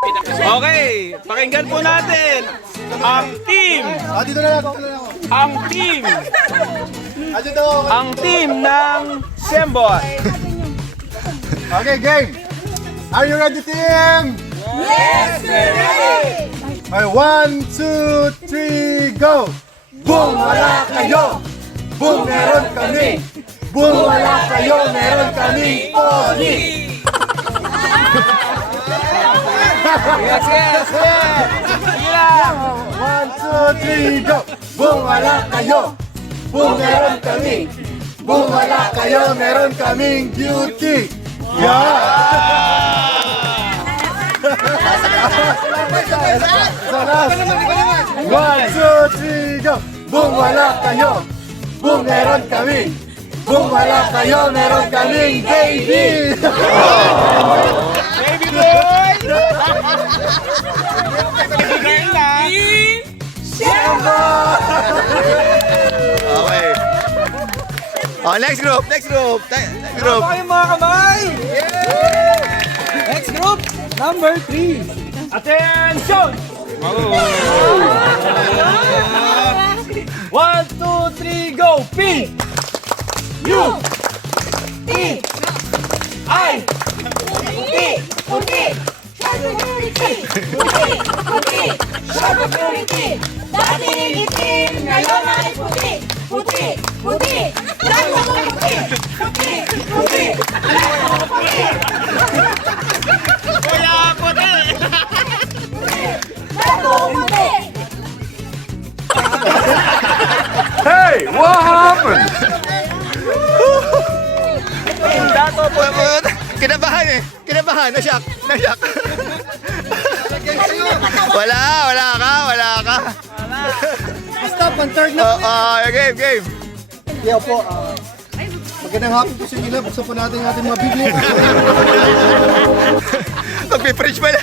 Okay, pakinggan po natin ang team. Dito na ako. Ang team. Dito. Ang team ng Semboy. Okay, game. Are you ready, team? Yes, we're ready! Okay, 1, 2, 3, go! Boom! Wala kayo! Boom! Meron kami! Boom! Wala kayo! Meron kami! Poli! Yes, yes, yes. Sige lang. 1, 2, 3, go! Boom! Wala kayo! Boom! Meron kami! Boom! Wala kayo! Meron kaming duty! Yeah! Salas! 1, 2, 3, go! Boom! Wala kayo! Boom! Meron kami! Boom! Wala kayo! Meron kaming baby! Baby boy. Baby girl lang. Okay. Oh, next group. Next group. Next group. Okay mga kamay. Next group, number 3. Attention! 1, 2, 3, go! P! U! P! I! Puti! Puti! Puti! Puti! Puti! Dati itim, ngayon ay puti! Puti! Puti! Puti! Puti! Puti! Kuya, puti! Puti! Hey! What happened? Dato po. Kinabahan eh. Kinabahan. Nasyak. Nasyak. Wala ka. Stop! One-third na! Game, game. Kaya po, magandang hapon po sa inyo. Buksan po natin ang ating mga bigli. Magpipreach pala.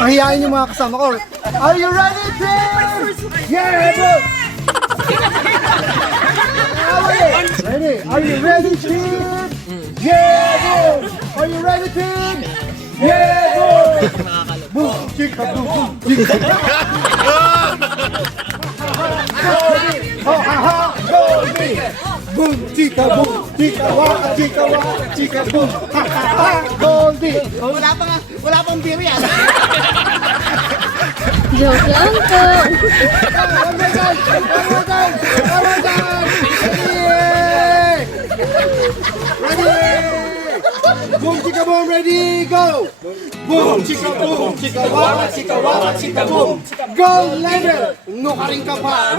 Mahihain yung mga kasama ko. Are you ready, team? Yeah, boy! Ready? Are you ready, team? Yeah, boy! Are you ready, team? Yeah, boy! Boom, chika, boom, boom, chika. Ha, ha, ha, Goldie! Boom, chika, boom, chika, boom, ha, ha, ha, Goldie! Wala pang beer yan. Joke lang po. Oh my God! Oh my God! Yay! Ready! Boom, chika, boom, ready, go! Boom, chika, boom, chika, boom! Gold level! Nukaring ka pa!